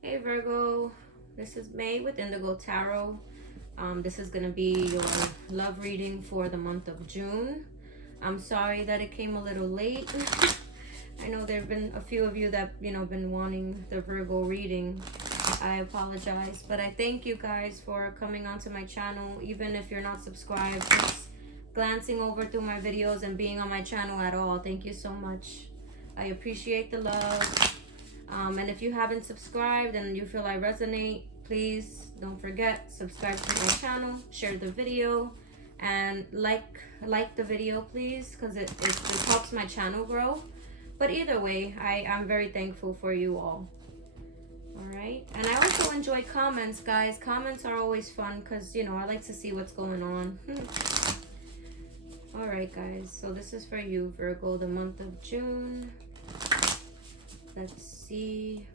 Hey Virgo, this is May with Indigo Tarot. This is going to be your love reading for the month of June. I'm sorry that it came a little late. I know there have been a few of you that, been wanting the Virgo reading. I apologize, but I thank you guys for coming onto my channel. Even if you're not subscribed, just glancing over through my videos and being on my channel at all. Thank you so much. I appreciate the love. And if you haven't subscribed and you feel I resonate, please don't forget, subscribe to my channel, share the video, and like the video, please, because it helps my channel grow. But either way, I'm very thankful for you all. Alright, and I also enjoy comments, guys. Comments are always fun because, I like to see what's going on. Alright, guys, so this is for you, Virgo, the month of June. Let's see.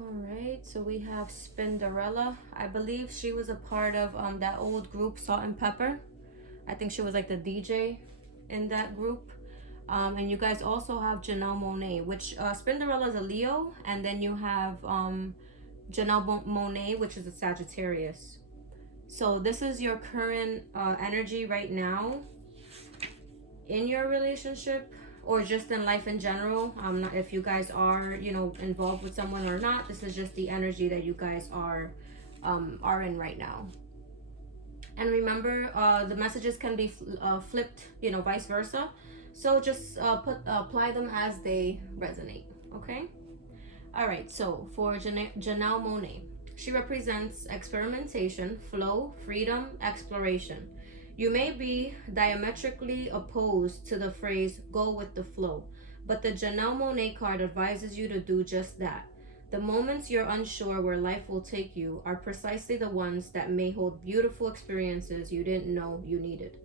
Alright, so we have Spinderella. I believe she was a part of that old group, Salt and Pepper. I think she was like the DJ in that group. And you guys also have Janelle Monáe, which Spinderella is a Leo, and then you have Janelle Monáe, which is a Sagittarius. So this is your current energy right now in your relationship, or just in life in general. Not if you guys are, involved with someone or not. This is just the energy that you guys are in right now. And remember, the messages can be flipped, vice versa. So just apply them as they resonate, okay? All right, so for Janelle Monáe, she represents experimentation, flow, freedom, exploration. You may be diametrically opposed to the phrase, go with the flow, but the Janelle Monáe card advises you to do just that. The moments you're unsure where life will take you are precisely the ones that may hold beautiful experiences you didn't know you needed.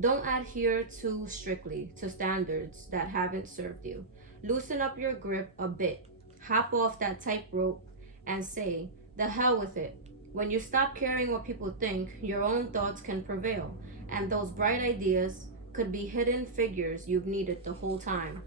Don't adhere too strictly to standards that haven't served you. Loosen up your grip a bit. Hop off that tightrope and say, the hell with it. When you stop caring what people think, your own thoughts can prevail, and those bright ideas could be hidden figures you've needed the whole time.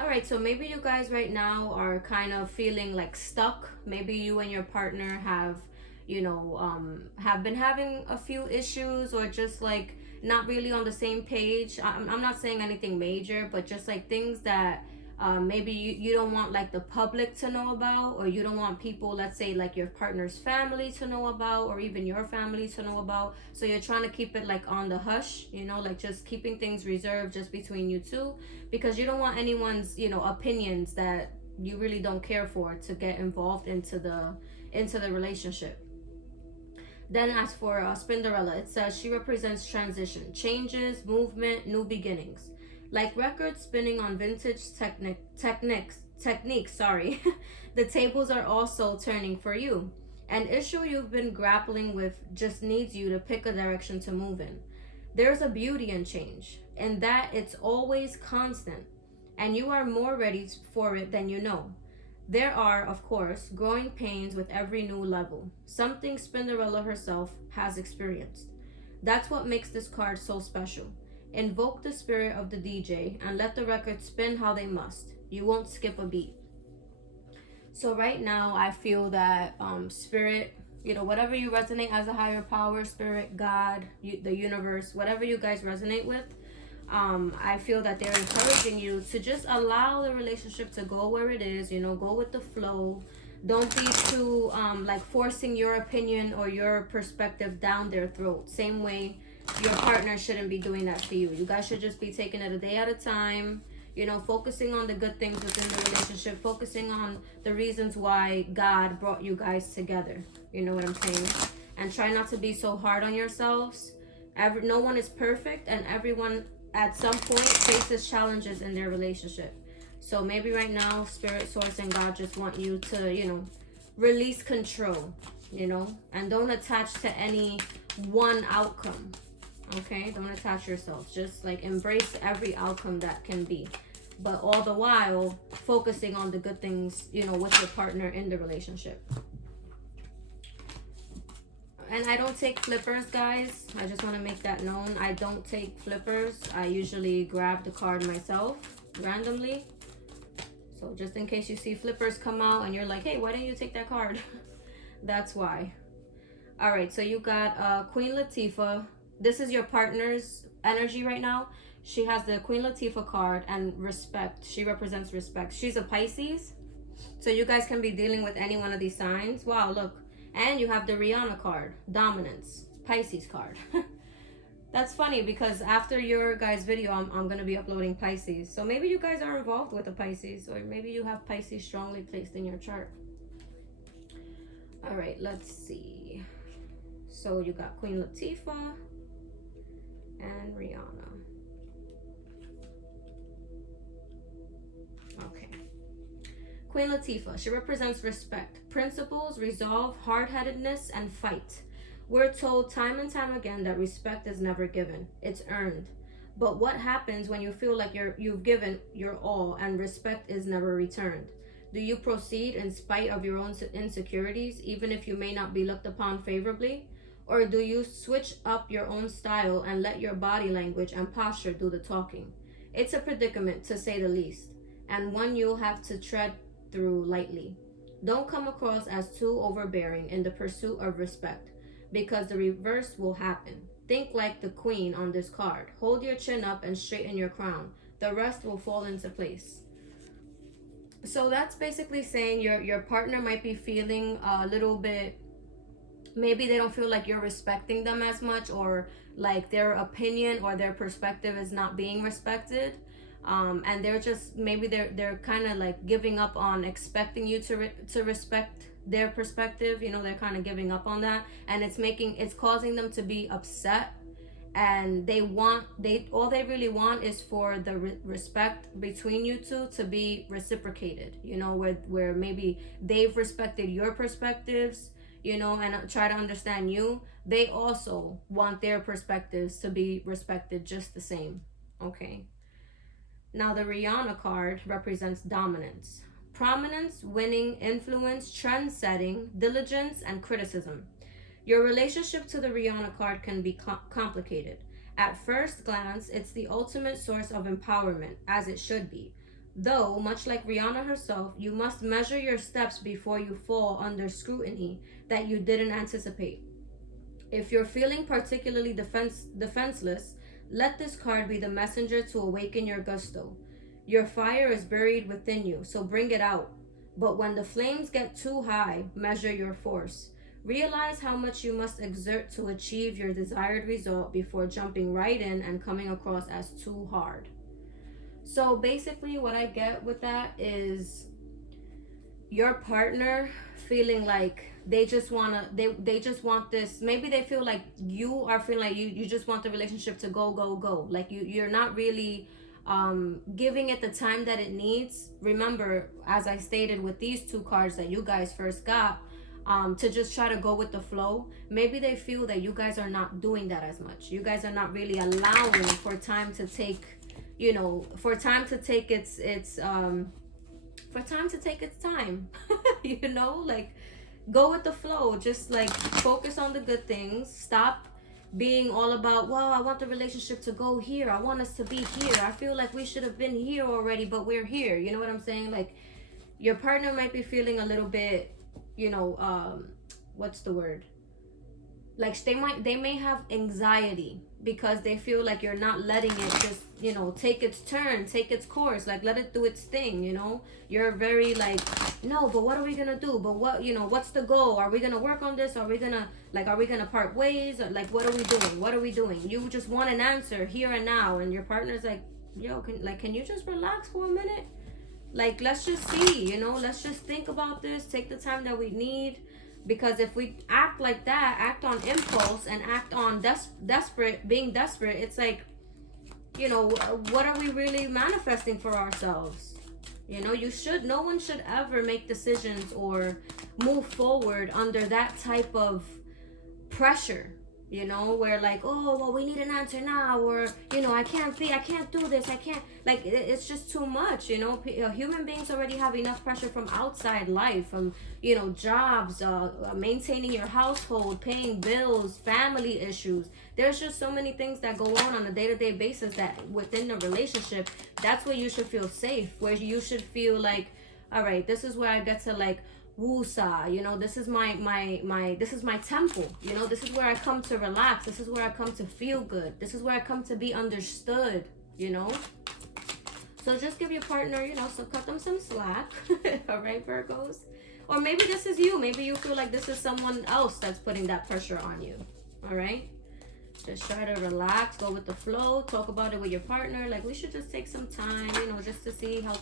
Alright, so maybe you guys right now are kind of feeling like stuck. Maybe you and your partner have been having a few issues, or just like not really on the same page. I'm not saying anything major, but just like things that maybe you don't want like the public to know about, or you don't want people, let's say like your partner's family to know about, or even your family to know about. So you're trying to keep it like on the hush, like just keeping things reserved just between you two, because you don't want anyone's, opinions that you really don't care for to get involved into the relationship. Then as for Spinderella, it says she represents transition, changes, movement, new beginnings. Like records spinning on vintage techniques, the tables are also turning for you. An issue you've been grappling with just needs you to pick a direction to move in. There's a beauty in change, in that it's always constant, and you are more ready for it than you know. There are, of course, growing pains with every new level, something Spinderella herself has experienced. That's what makes this card so special. Invoke the spirit of the DJ and let the records spin how they must. You won't skip a beat. So right now, I feel that spirit, whatever you resonate as a higher power, spirit, God, the universe, whatever you guys resonate with, I feel that they're encouraging you to just allow the relationship to go where it is, go with the flow. Don't be too like forcing your opinion or your perspective down their throat. Same way your partner shouldn't be doing that to you. You guys should just be taking it a day at a time, focusing on the good things within the relationship, focusing on the reasons why God brought you guys together. You know what I'm saying? And try not to be so hard on yourselves. No one is perfect, and everyone at some point faces challenges in their relationship. So maybe right now Spirit, Source, and God just want you to, release control, and don't attach to any one outcome. Okay, don't attach yourself. Just like embrace every outcome that can be. but all the while focusing on the good things, you know, with your partner in the relationship. And I don't take flippers, guys. I just want to make that known. I don't take flippers. I usually grab the card myself randomly. So just in case you see flippers come out and you're like, hey, why didn't you take that card? That's why. All right, so you got Queen Latifah. This is your partner's energy right now. She has the Queen Latifah card and respect. She represents respect. She's a Pisces. So you guys can be dealing with any one of these signs. Wow, look. And you have the Rihanna card, dominance, Pisces card. That's funny because after your guys' video, I'm going to be uploading Pisces. So maybe you guys are involved with a Pisces, or maybe you have Pisces strongly placed in your chart. All right, let's see. So you got Queen Latifah and Rihanna. Okay. Queen Latifah, she represents respect, principles, resolve, hard-headedness, and fight. We're told time and time again that respect is never given. It's earned. But what happens when you feel like you've given your all and respect is never returned? Do you proceed in spite of your own insecurities, even if you may not be looked upon favorably? Or do you switch up your own style and let your body language and posture do the talking? It's a predicament, to say the least, and one you'll have to tread through lightly. Don't come across as too overbearing in the pursuit of respect, because the reverse will happen. Think like the queen on this card. Hold your chin up and straighten your crown. The rest will fall into place. So that's basically saying your partner might be feeling a little bit, maybe they don't feel like you're respecting them as much, or like their opinion or their perspective is not being respected. And they're just, maybe they're kind of like giving up on expecting you to respect their perspective. You know, they're kind of giving up on that, and it's causing them to be upset. And all they really want is for the respect between you two to be reciprocated, you know, where maybe they've respected your perspectives, you know, and try to understand you. They also want their perspectives to be respected just the same. Okay. Now the Rihanna card represents dominance, prominence, winning, influence, trend setting, diligence, and criticism. Your relationship to the Rihanna card can be complicated. At first glance, it's the ultimate source of empowerment, as it should be. Though, much like Rihanna herself, you must measure your steps before you fall under scrutiny that you didn't anticipate. If you're feeling particularly defenseless, let this card be the messenger to awaken your gusto. Your fire is buried within you, so bring it out. But when the flames get too high, measure your force. Realize how much you must exert to achieve your desired result before jumping right in and coming across as too hard. So basically what I get with that is your partner feeling like they just want this. Maybe they feel like you are feeling like you just want the relationship to go. Like you're not really giving it the time that it needs. Remember, as I stated with these two cards that you guys first got, to just try to go with the flow. Maybe they feel that you guys are not doing that as much. You guys are not really allowing for time to take, you know, for time to take its time. You know, like, go with the flow. Just like focus on the good things. Stop being all about, well, I want the relationship to go here, I want us to be here, I feel like we should have been here already, but we're here. You know what I'm saying? Like, your partner might be feeling a little bit, you know, what's the word, like they may have anxiety because they feel like you're not letting it just, you know, take its turn, take its course, like let it do its thing. You know, you're very like, no, but what are we gonna do, but what, you know, what's the goal, are we gonna work on this, are we gonna part ways, or like what are we doing? You just want an answer here and now, and your partner's like, yo, can you just relax for a minute? Like, let's just see, you know, let's just think about this, take the time that we need. Because if we act like that, act on impulse and act on being desperate, it's like, you know, what are we really manifesting for ourselves? You know, no one should ever make decisions or move forward under that type of pressure. You know, where like, oh, well, we need an answer now, or, you know, I can't do this, I can't, like, it's just too much, you know. Human beings already have enough pressure from outside life, from, you know, jobs, maintaining your household, paying bills, family issues. There's just so many things that go on a day-to-day basis that within the relationship, that's where you should feel safe, where you should feel like, all right, this is where I get to like woosah, you know, this is this is my temple, you know, this is where I come to relax, this is where I come to feel good, this is where I come to be understood, you know. So just give your partner, you know, so cut them some slack. All right, Virgos. Or maybe this is you, maybe you feel like this is someone else that's putting that pressure on you. All right, just try to relax, go with the flow, talk about it with your partner. Like, we should just take some time, you know, just to see how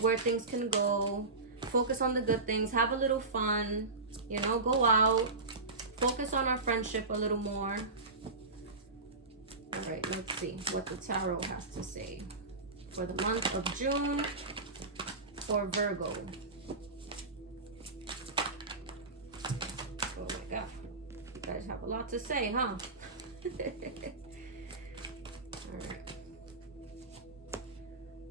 where things can go. Focus on the good things, have a little fun, you know, go out, focus on our friendship a little more. All right, let's see what the tarot has to say for the month of June for Virgo. Oh my God, you guys have a lot to say, huh? All right.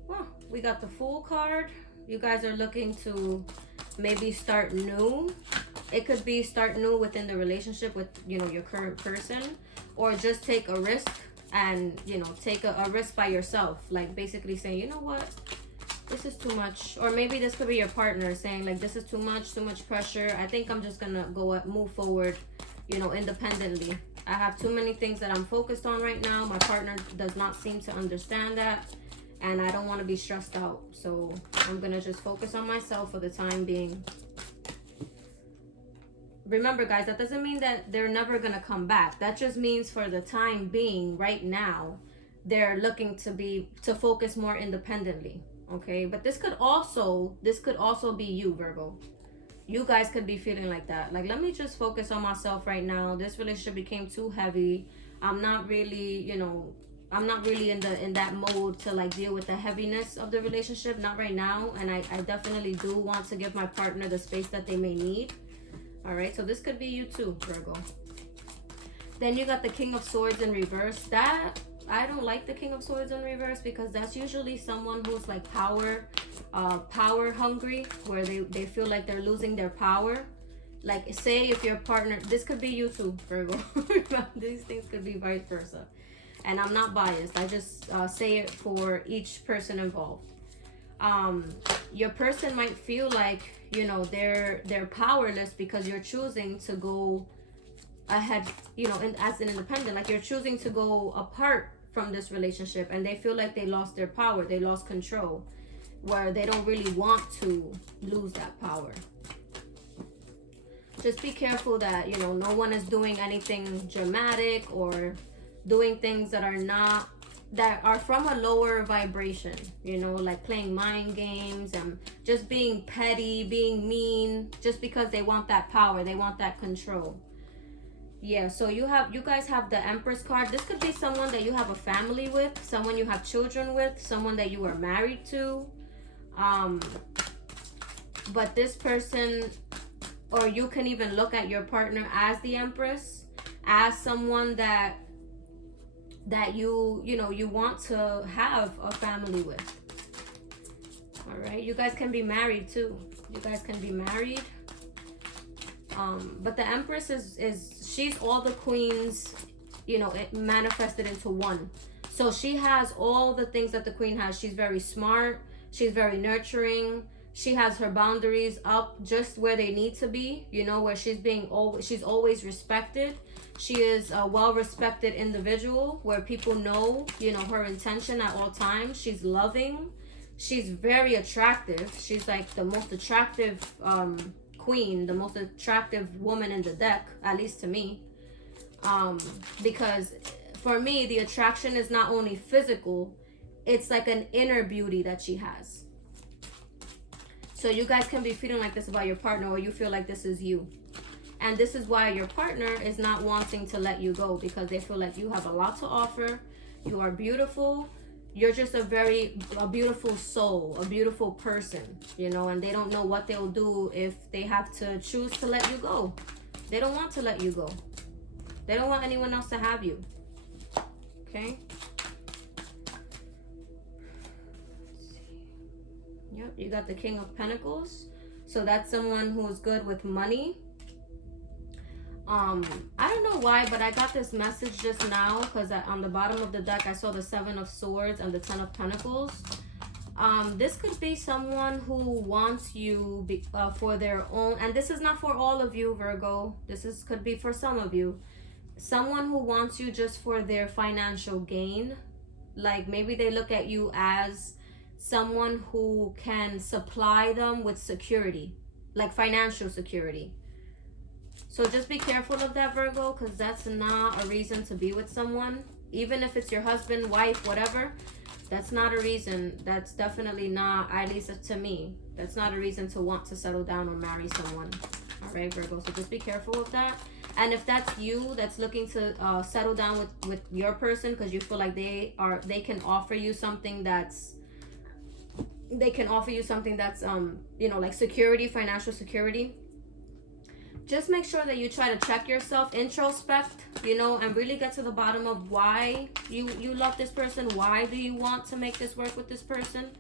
Well, we got the Fool card. You guys are looking to maybe start new. It could be start new within the relationship with, you know, your current person, or just take a risk and, you know, take a risk by yourself. Like, basically saying, you know what, this is too much. Or maybe this could be your partner saying like, this is too much pressure. I think I'm just gonna move forward, you know, independently. I have too many things that I'm focused on right now. My partner does not seem to understand that, and I don't want to be stressed out. So I'm going to just focus on myself for the time being. Remember, guys, that doesn't mean that they're never going to come back. That just means for the time being, right now, they're looking to focus more independently. Okay? But this could also be you, Virgo. You guys could be feeling like that. Like, let me just focus on myself right now. This relationship became too heavy. I'm not really, you know, I'm not really in that mode to like deal with the heaviness of the relationship, not right now. And I definitely do want to give my partner the space that they may need. All right, so this could be you too, Virgo. Then you got the King of Swords in reverse. That, I don't like the King of Swords in reverse, because that's usually someone who's like power hungry, where they feel like they're losing their power. Like, say if your partner, this could be you too, Virgo. These things could be vice versa. And I'm not biased. I just say it for each person involved. Your person might feel like, you know, they're powerless because you're choosing to go ahead, you know, as an independent. Like, you're choosing to go apart from this relationship, and they feel like they lost their power. They lost control, where they don't really want to lose that power. Just be careful that, you know, no one is doing anything dramatic or doing things that are from a lower vibration, you know, like playing mind games and just being petty, being mean, just because they want that power, they want that control. Yeah, so you guys have the Empress card. This could be someone that you have a family with, someone you have children with, someone that you are married to. But this person, or you can even look at your partner as the Empress, as someone that you know, you want to have a family with. All right, you guys can be married too. You guys can be married. But the Empress is she's all the queens, you know, it manifested into one. So she has all the things that the queen has. She's very smart. She's very nurturing. She has her boundaries up just where they need to be, you know, where she's always respected. She is a well-respected individual where people know, you know, her intention at all times. She's loving. She's very attractive. She's like the most attractive queen, the most attractive woman in the deck, at least to me. Because for me, the attraction is not only physical, it's like an inner beauty that she has. So you guys can be feeling like this about your partner, or you feel like this is you. And this is why your partner is not wanting to let you go, because they feel like you have a lot to offer. You are beautiful. You're just a beautiful soul, a beautiful person, you know, and they don't know what they'll do if they have to choose to let you go. They don't want to let you go. They don't want anyone else to have you. Okay? Let's see. Yep, you got the King of Pentacles. So that's someone who's good with money. I don't know why, but I got this message just now because on the bottom of the deck I saw the Seven of Swords and the Ten of Pentacles. This could be someone who wants you for their own, and this is not for all of you, Virgo. This could be for some of you. Someone who wants you just for their financial gain. Like maybe they look at you as someone who can supply them with security, like financial security. So just be careful of that, Virgo, because that's not a reason to be with someone. Even if it's your husband, wife, whatever, that's not a reason. That's definitely not, at least to me, that's not a reason to want to settle down or marry someone. All right, Virgo, so just be careful with that. And if that's you that's looking to settle down with your person because you feel like they can offer you something that's, you know, like security, financial security, just make sure that you try to check yourself, introspect, you know, and really get to the bottom of why you love this person. Why do you want to make this work with this person?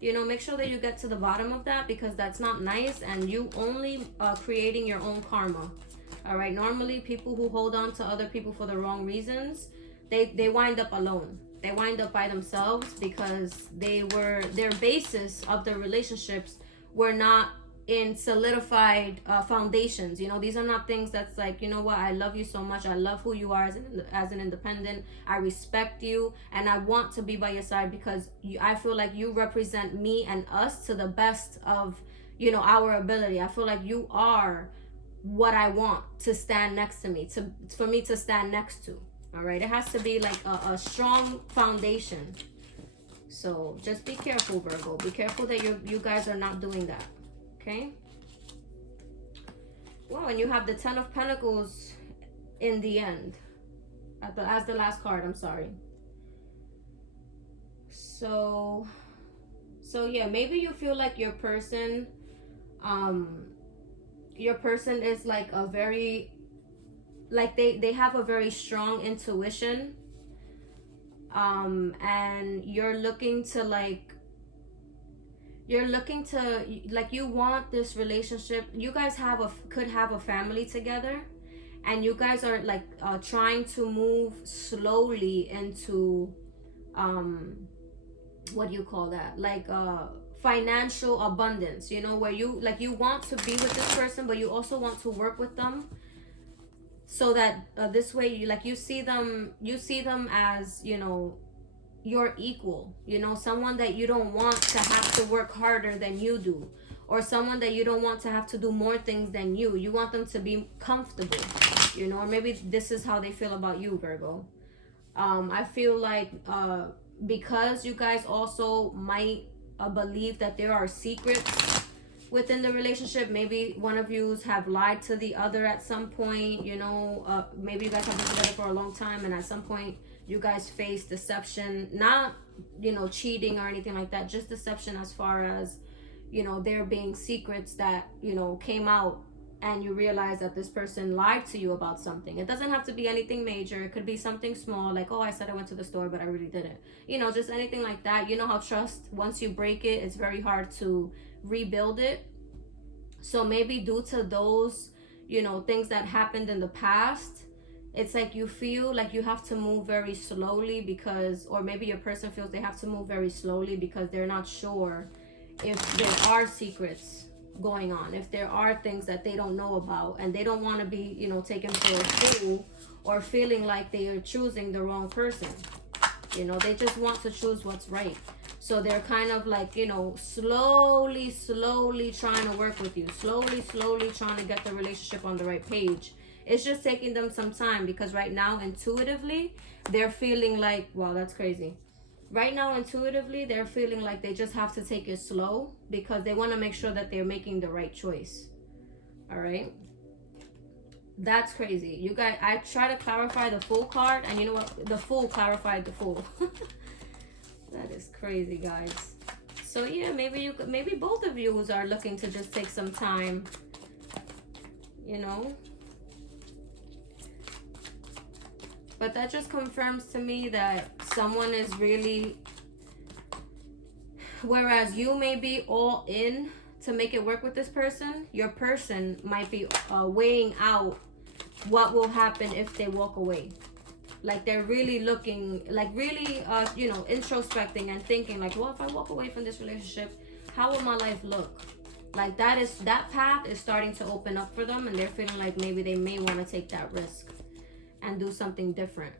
You know, make sure that you get to the bottom of that, because that's not nice, and you only creating your own karma. All right, normally people who hold on to other people for the wrong reasons, they wind up alone. They wind up by themselves because their basis of their relationships were not in solidified foundations. You know, these are not things that's like, you know what, I love you so much, I love who you are as an independent, I respect you, and I want to be by your side because I feel like you represent me and us to the best of, you know, our ability. I feel like you are what I want to stand next to me, for me to stand next to. All right, it has to be like a strong foundation. So just be careful, Virgo. Be careful that you guys are not doing that. Okay. Wow, and you have the Ten of Pentacles in the end as the last card. I'm sorry. So yeah, maybe you feel like your person is like a very, like they have a very strong intuition, and you're looking to you want this relationship. You guys could have a family together, and you guys are like trying to move slowly into what do you call that, like financial abundance, you know, where you want to be with this person, but you also want to work with them, so that this way you see them as, you know, your equal, you know, someone that you don't want to have to work harder than you do, or someone that you don't want to have to do more things than you want them to be comfortable, you know, or maybe this is how they feel about you, Virgo. I feel like because you guys also might believe that there are secrets within the relationship. Maybe one of you have lied to the other at some point, you know, maybe you guys have been together for a long time, and at some point you guys face deception, not, you know, cheating or anything like that, just deception as far as, you know, there being secrets that, you know, came out, and you realize that this person lied to you about something. It doesn't have to be anything major. It could be something small, like, oh, I said I went to the store, but I really didn't. You know, just anything like that. You know how trust, once you break it, it's very hard to rebuild it. So maybe due to those, you know, things that happened in the past, it's like you feel like you have to move very slowly because, or maybe your person feels they have to move very slowly because they're not sure if there are secrets going on, if there are things that they don't know about, and they don't want to be, you know, taken for a fool or feeling like they are choosing the wrong person. You know, they just want to choose what's right. So they're kind of like, you know, slowly trying to work with you, slowly trying to get the relationship on the right page. It's just taking them some time, because right now intuitively they're feeling like, wow, that's crazy. Right now intuitively they're feeling like they just have to take it slow, because they want to make sure that they're making the right choice. All right, that's crazy. You guys, I try to clarify the Fool card, and you know what, the Fool clarified the Fool. That is crazy, guys. So yeah, maybe both of you are looking to just take some time, you know. But that just confirms to me that someone is really, whereas you may be all in to make it work with this person, your person might be weighing out what will happen if they walk away. Like they're really looking, like really, you know, introspecting and thinking like, well, if I walk away from this relationship, how will my life look? Like that path is starting to open up for them, and they're feeling like maybe they may want to take that risk and do something different.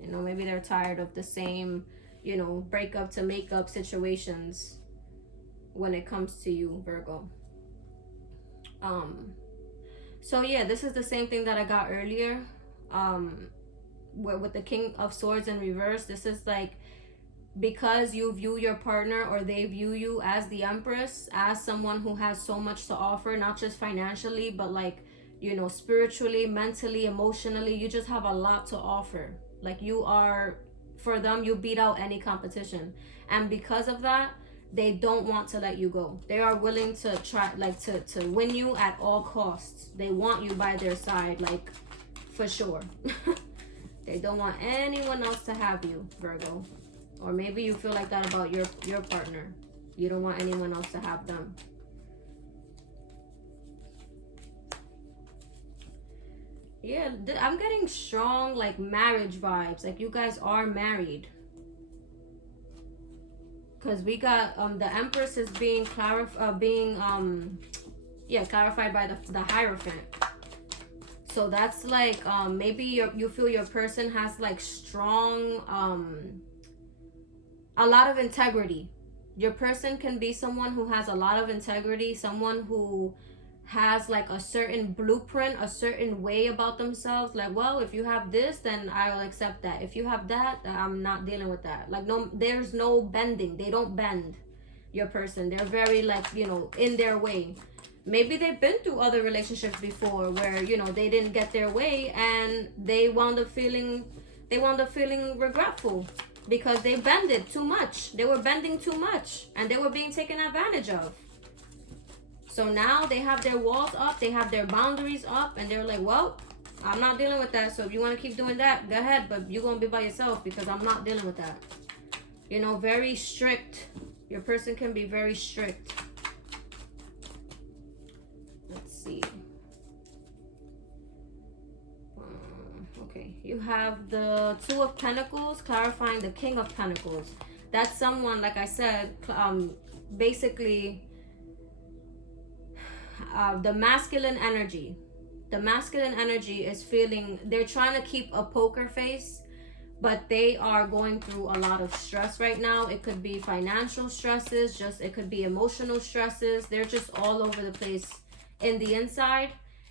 You know, maybe they're tired of the same, you know, breakup to makeup situations when it comes to you, Virgo. So yeah, this is the same thing that I got earlier. With the King of Swords in reverse, this is like, because you view your partner, or they view you as the Empress, as someone who has so much to offer, not just financially, but like, you know, spiritually, mentally, emotionally. You just have a lot to offer. Like you are, for them, you beat out any competition. And because of that, they don't want to let you go. They are willing to try, like to win you at all costs. They want you by their side, like for sure. They don't want anyone else to have you, Virgo. Or maybe you feel like that about your partner. You don't want anyone else to have them. Yeah, I'm getting strong like marriage vibes. Like you guys are married. Because we got the Empress is being clarified by the Hierophant. So that's like maybe you feel your person has like strong a lot of integrity. Your person can be someone who has a lot of integrity, someone who has like a certain blueprint, a certain way about themselves. Like, well, if you have this, then I'll accept that. If you have that, I'm not dealing with that. Like, no, there's no bending. They don't bend, your person. They're very like, you know, in their way. Maybe they've been through other relationships before where, you know, they didn't get their way and they wound up feeling regretful because they bended too much. They were bending too much and they were being taken advantage of. So now they have their walls up, they have their boundaries up, and they're like, well, I'm not dealing with that. So if you want to keep doing that, go ahead, but you're going to be by yourself because I'm not dealing with that. You know, very strict. Your person can be very strict. Let's see. Okay, you have the Two of Pentacles clarifying the King of Pentacles. That's someone, like I said, basically the masculine energy. The masculine energy is feeling, they're trying to keep a poker face, but they are going through a lot of stress right now. It could be financial stresses, it could be emotional stresses. They're just all over the place in the inside,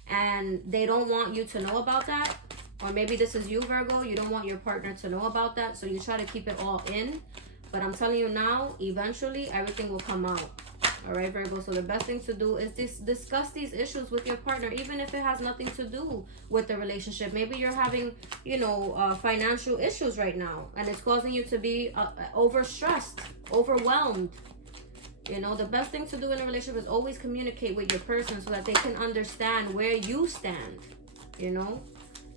and they don't want you to know about that. Or maybe this is you, Virgo. You don't want your partner to know about that, so you try to keep it all in. But I'm telling you now, eventually everything will come out. All right, Virgo. So the best thing to do is discuss these issues with your partner, even if it has nothing to do with the relationship. Maybe you're having, you know, financial issues right now, and it's causing you to be overstressed, overwhelmed. You know, the best thing to do in a relationship is always communicate with your person so that they can understand where you stand. You know,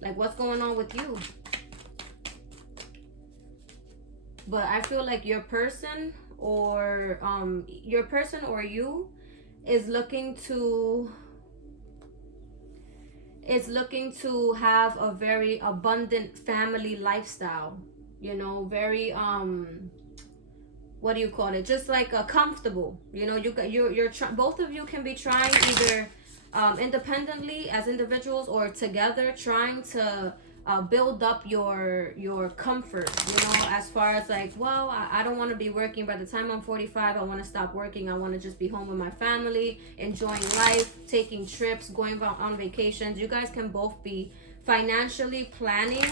like what's going on with you. But I feel like your person or you is looking to have a very abundant family lifestyle, you know, very what do you call it, just like a comfortable, you know, you're both of you can be trying either independently as individuals or together, trying to build up your comfort, you know, as far as like, well, I don't want to be working. By the time I'm 45, I want to stop working. I want to just be home with my family, enjoying life, taking trips, going on vacations. You guys can both be financially planning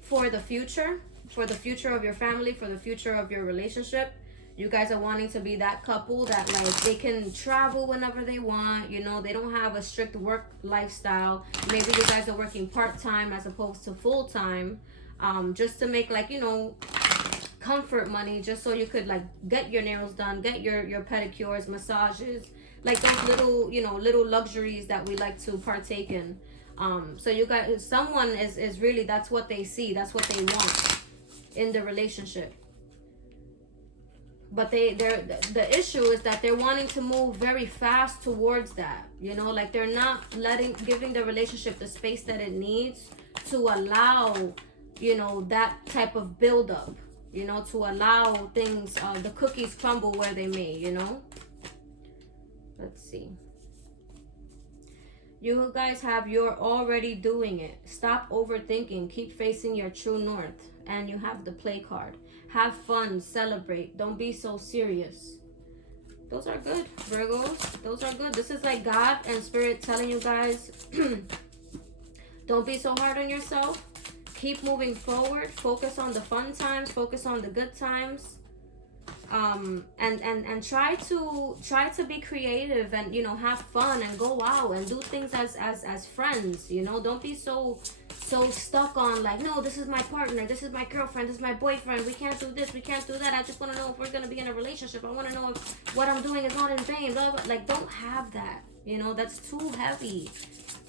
for the future of your family, for the future of your relationship. You guys are wanting to be that couple that like they can travel whenever they want, you know, they don't have a strict work lifestyle. Maybe you guys are working part-time as opposed to full-time, just to make like, you know, comfort money, just so you could like get your nails done, get your pedicures, massages, like those little, you know, little luxuries that we like to partake in. So you guys, someone is really, that's what they see, that's what they want in the relationship. But the issue is that they're wanting to move very fast towards that, you know, like they're not giving the relationship the space that it needs to allow, you know, that type of buildup, you know, to allow things, the cookies crumble where they may, you know. Let's see. You guys have, you're already doing it. Stop overthinking. Keep facing your true north. And you have the play card. Have fun. Celebrate. Don't be so serious. Those are good, Virgos. Those are good. This is like God and Spirit telling you guys, don't be so hard on yourself. Keep moving forward. Focus on the fun times. Focus on the good times. And try to be creative and, you know, have fun and go out and do things as friends, you know. Don't be so stuck on like, no, this is my partner, this is my girlfriend, this is my boyfriend, we can't do this, we can't do that, I just want to know if we're going to be in a relationship, I want to know if what I'm doing is not in vain, blah, blah. Like, don't have that, you know. That's too heavy.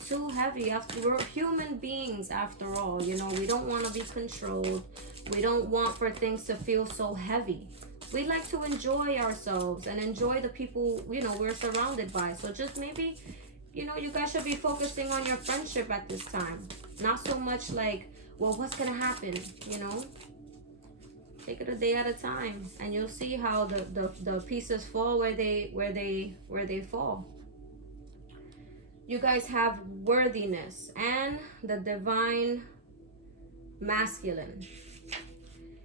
We're human beings after all, you know. We don't want to be controlled. We don't want for things to feel so heavy. We like to enjoy ourselves and enjoy the people, you know, we're surrounded by. So just maybe, you know, you guys should be focusing on your friendship at this time. Not so much like, well, what's gonna happen, you know. Take it a day at a time, and you'll see how the pieces fall where they fall. You guys have worthiness and the divine masculine.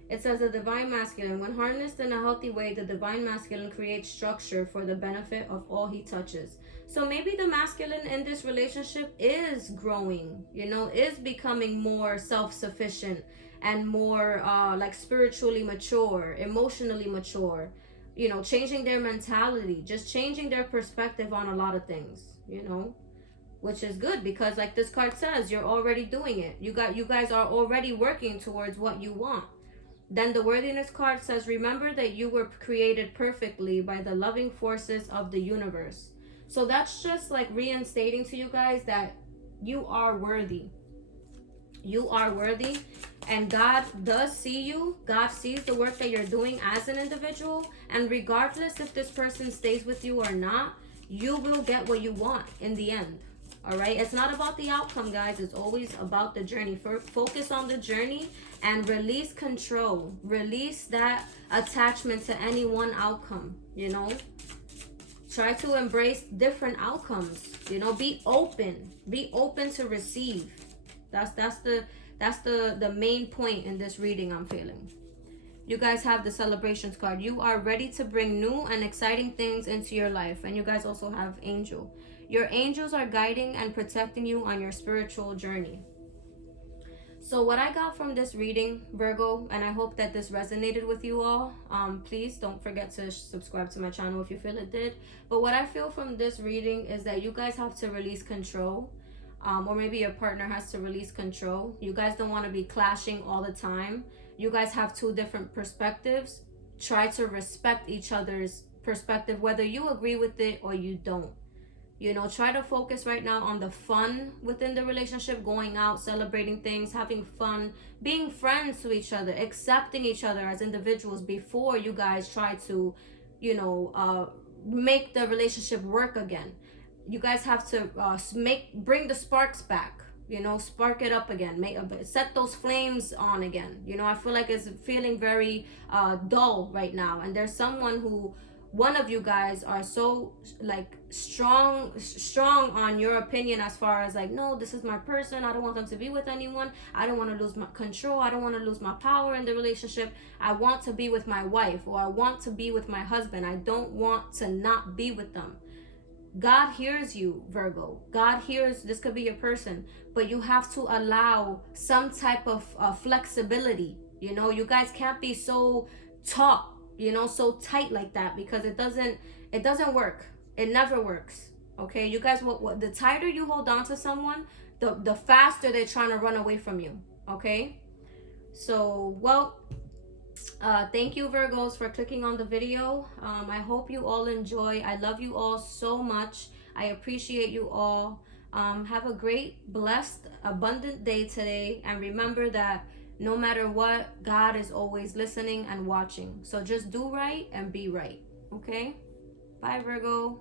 It says the divine masculine, when harnessed in a healthy way, the divine masculine creates structure for the benefit of all he touches. So maybe the masculine in this relationship is growing, you know, is becoming more self-sufficient and more like spiritually mature, emotionally mature, you know, changing their mentality, just changing their perspective on a lot of things, you know, which is good because like this card says, you're already doing it. You guys are already working towards what you want. Then the worthiness card says, remember that you were created perfectly by the loving forces of the universe. So that's just like reinstating to you guys that you are worthy. You are worthy, and God does see you. God sees the work that you're doing as an individual, and regardless if this person stays with you or not, you will get what you want in the end. All right, it's not about the outcome, guys. It's always about the journey. Focus on the journey and release control. Release that attachment to any one outcome, you know. Try to embrace different outcomes, you know. Be open to receive. That's the main point in this reading I'm feeling. You guys have the celebrations card. You are ready to bring new and exciting things into your life. And you guys also have angel. Your angels are guiding and protecting you on your spiritual journey. So what I got from this reading, Virgo, and I hope that this resonated with you all. Please don't forget to subscribe to my channel if you feel it did. But what I feel from this reading is that you guys have to release control. Or maybe your partner has to release control. You guys don't want to be clashing all the time. You guys have two different perspectives. Try to respect each other's perspective, whether you agree with it or you don't. You know, try to focus right now on the fun within the relationship, going out, celebrating things, having fun, being friends to each other, accepting each other as individuals before you guys try to, you know, make the relationship work again. You guys have to bring the sparks back, you know, spark it up again, set those flames on again. You know, I feel like it's feeling very dull right now, and there's someone who, one of you guys are so like strong on your opinion as far as like, no, this is my person, I don't want them to be with anyone, I don't want to lose my control, I don't want to lose my power in the relationship, I want to be with my wife, or I want to be with my husband, I don't want to not be with them. God hears you, Virgo. God hears, this could be your person, but you have to allow some type of flexibility. You know, you guys can't be so taut, you know, so tight like that, because it doesn't work. It never works. Okay, you guys, what the tighter you hold on to someone, the faster they're trying to run away from you. Okay, so well, thank you, Virgos, for clicking on the video. I hope you all enjoy. I love you all so much. I appreciate you all. Have a great, blessed, abundant day today. And remember that no matter what, God is always listening and watching. So just do right and be right. Okay? Bye, Virgo.